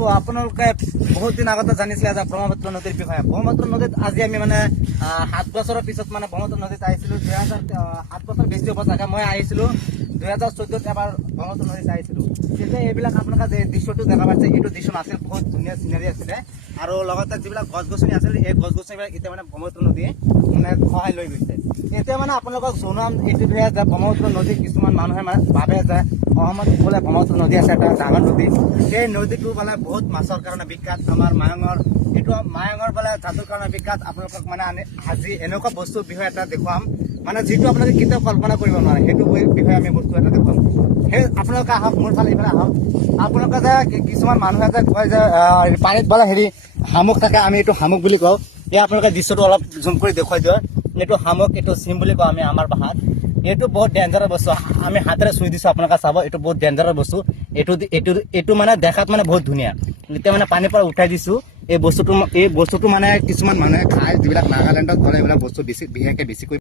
বন্ধু আপোনালোকে বহুত দিন আগতে জানিছিলে যে ব্ৰহ্মপুত্ৰ নদীৰ বিষয়ে। ব্ৰহ্মপুত্ৰ নদীত আজি আমি মানে 7 বছৰৰ পিছত মানে ব্ৰহ্মপুত্ৰ নদীত আহিছিলো। 2007 বছৰ বেছি হ'ব চাগে। মই আহিছিলো 2014ত এবাৰ ব্ৰহ্মপুত্ৰ নদীত আহিছিলো। তেতিয়া এইবিলাক আপোনালোকে যে দৃশ্যটো দেখা পাইছে, এইটো দৃশ্য নাছিল, বহুত ধুনীয়া চিনাৰী আছিলে। আৰু লগতে যিবিলাক গছ গছনি আছিল, এই গছ গছনিবিলাক এতিয়া মানে ব্ৰহ্মপুত্ৰ নদীয়ে মানে সহায় লৈ গৈছে। এতিয়া মানে আপোনালোকক জনাম এইটোৱে যে ব্ৰহ্মপুত্ৰ নদী কিছুমান মানুহে মানে ভাবে যে অসমত বোলে ব্ৰহ্মপুত্ৰ নদী আছে, এটা ডাঙৰ নদী। সেই নদীটো বোলে বহুত মাছৰ কাৰণে বিখ্যাত। আমাৰ মায়ঙৰ এইটো মায়ঙৰ বোলে জাতুৰ কাৰণে বিখ্যাত। আপোনালোকক মানে আজি এনেকুৱা বস্তুৰ বিষয়ে এটা দেখুৱাম, মানে যিটো আপোনালোকে কেতিয়াও কল্পনা কৰিব নোৱাৰে, সেইটো বিষয়ে আমি বস্তু এটা দেখুৱাম। সেই আপোনালোকে আহক, মোৰ ফালে এইফালে আহক। আপোনালোকে যে কিছুমান মানুহে যে কয় যে পানীত বোলে শামুক থাকে, আমি এইটো শামুক বুলি কওঁ। এই আপোনালোকে দৃশ্যটো অলপ জুম কৰি দেখুৱাই দিয়ক। এইটো শামুক, এইটো চিম বুলি কওঁ আমি আমাৰ ভাষাত। এইটো বহুত ডেঞ্জাৰাছ বস্তু। আমি হাতেৰে চুই দিছো, আপোনালোকে চাব, এইটো বহুত ডেঞ্জাৰাছ বস্তু। এইটো মানে দেখাত মানে বহুত ধুনীয়া। এতিয়া মানে পানীৰ পৰা উঠাই দিছো। এই বস্তুটো মানে কিছুমান মানুহে খায়, যিবিলাক নাগালেণ্ডত গ'লে এইবিলাক বস্তু বিশেষকৈ বেছিকৈ